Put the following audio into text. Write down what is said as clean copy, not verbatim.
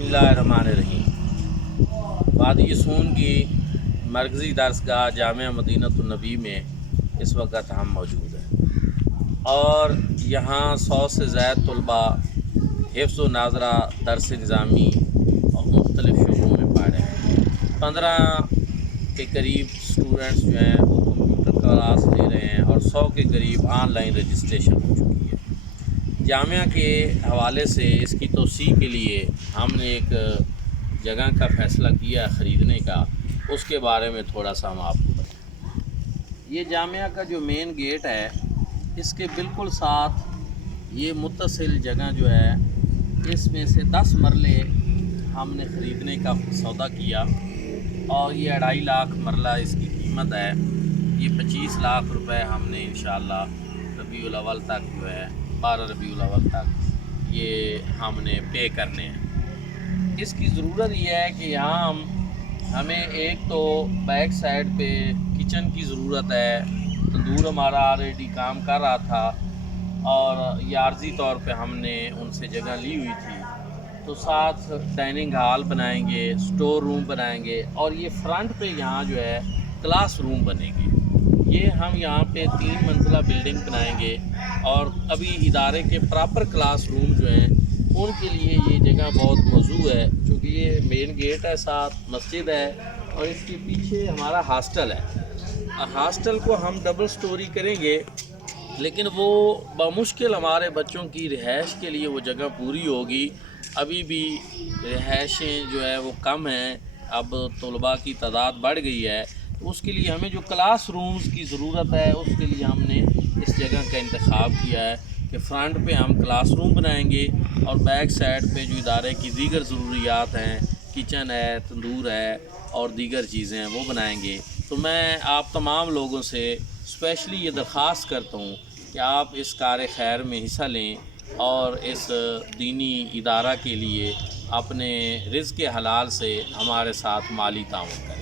بسم اللہ الرحمن الرحیم۔ وادی سون کی مرکزی درسگاہ جامعہ مدینۃالنبی میں اس وقت ہم موجود ہیں اور یہاں 100 سے زائد طلباء حفظ و ناظرہ درس نظامی اور مختلف شعبوں میں پڑھ رہے ہیں۔ 15 کے قریب اسٹوڈنٹس جو ہیں وہ کمپیوٹر کلاس لے رہے ہیں اور 100 کے قریب آن لائن رجسٹریشن ہو چکی ہے۔ جامعہ کے حوالے سے اس کی توسیع کے لیے ہم نے ایک جگہ کا فیصلہ کیا خریدنے کا، اس کے بارے میں تھوڑا سا ہم آپ کو بتائیں۔ یہ جامعہ کا جو مین گیٹ ہے اس کے بالکل ساتھ یہ متصل جگہ جو ہے، اس میں سے 10 مرلے ہم نے خریدنے کا سودا کیا اور یہ 2.5 لاکھ مرلہ اس کی قیمت ہے۔ یہ 25 لاکھ روپے ہم نے انشاءاللہ ربیع الاول تک جو ہے 12 ربیع الاول تک یہ ہم نے پے کرنے ہیں۔ اس کی ضرورت یہ ہے کہ یہاں ہمیں ایک تو بیک سائڈ پہ کچن کی ضرورت ہے، تندور ہمارا آلریڈی کام کر رہا تھا اور یہ عارضی طور پہ ہم نے ان سے جگہ لی ہوئی تھی، تو ساتھ ڈائننگ ہال بنائیں گے، سٹور روم بنائیں گے اور یہ فرنٹ پہ یہاں جو ہے کلاس روم بنے گے۔ یہ ہم یہاں پہ 3 منزلہ بلڈنگ بنائیں گے اور ابھی ادارے کے پراپر کلاس روم جو ہیں ان کے لیے یہ جگہ بہت موزوں ہے، کیونکہ یہ مین گیٹ ہے، ساتھ مسجد ہے اور اس کے پیچھے ہمارا ہاسٹل ہے۔ ہاسٹل کو ہم ڈبل سٹوری کریں گے، لیکن وہ بمشکل ہمارے بچوں کی رہائش کے لیے وہ جگہ پوری ہوگی۔ ابھی بھی رہائشیں جو ہے وہ کم ہیں، اب طلباء کی تعداد بڑھ گئی ہے، اس کے لیے ہمیں جو کلاس رومز کی ضرورت ہے اس کے لیے ہم نے اس جگہ کا انتخاب کیا ہے کہ فرنٹ پہ ہم کلاس روم بنائیں گے اور بیک سائڈ پہ جو ادارے کی دیگر ضروریات ہیں، کچن ہے، تندور ہے اور دیگر چیزیں ہیں، وہ بنائیں گے۔ تو میں آپ تمام لوگوں سے اسپیشلی یہ درخواست کرتا ہوں کہ آپ اس کار خیر میں حصہ لیں اور اس دینی ادارہ کے لیے اپنے رزق حلال سے ہمارے ساتھ مالی تعاون کریں۔